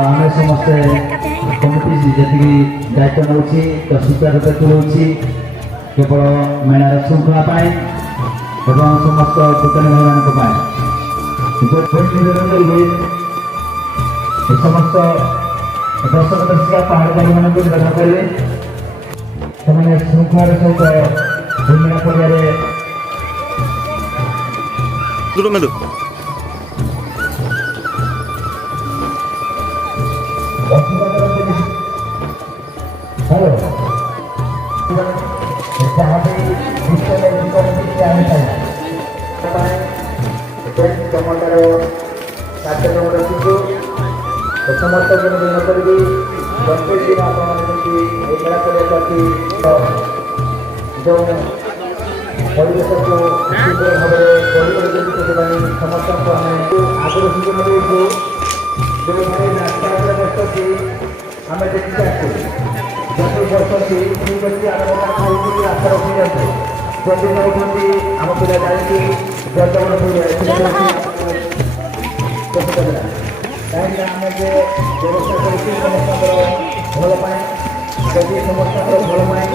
ଆମେ ସମସ୍ତେ କମିଟି ଯେତିକି ଦାୟିତ୍ୱ ନେଉଛି ତ ସୁଚାରୁ ତୁଳଉଛି କେବଳ ମେଳାର ଶୃଙ୍ଖଳା ପାଇଁ ଏବଂ ସମସ୍ତ ଦୋକାନୀ ଭାଇମାନଙ୍କ ପାଇଁ ନିବେଦନ କରିବେ ଏ ସମସ୍ତ ଦର୍ଶକ ଦର୍ଶିକା ପାହାଡ଼କାରୀମାନଙ୍କୁ ନିବେଦନ କରିବେ ସେମାନେ ଶୃଙ୍ଖଳାର ସହିତ ମେଳା ପଡ଼ିଆରେ କାର୍ଯ୍ୟକ୍ରମ ରଖିଛୁ ସମସ୍ତ ଦିନ କରିବି ପ୍ରତ୍ୟେକ ଦିନ ଆପଣମାନେ ଯେମିତି ଏହି ମେଳା ପଡ଼ିଆକୁ ଆସି ଯେଉଁ ପରିବେଶକୁ ସୁନ୍ଦର ଭାବରେ ଗଢ଼ି ସେଥିପାଇଁ ସମସ୍ତଙ୍କୁ ଆମେ ଆଗରୁ ସୂଚନା ଦେଉଛୁ ଯେଉଁମାନେ ରାସ୍ତା ଉପରେ ବସନ୍ତି ଆମେ ଦେଖିକି ଆସୁ ଯଦି ବସନ୍ତି ଠିକ୍ ଅଛି ଆମେ ଖାଇକି ରାସ୍ତା ରଖିଯାଆନ୍ତୁ ଯଦି ନେଉଛନ୍ତି ଆମ ପିଲା ଯାଇକି ଜଳଜୀବନ କାହିଁକିନା ଆମେ ଯେ ବ୍ୟବସ୍ଥା କରିଛୁ ସମସ୍ତଙ୍କର ଭଲ ପାଇଁ ଯଦି ସମସ୍ତଙ୍କର ଭଲ ପାଇଁ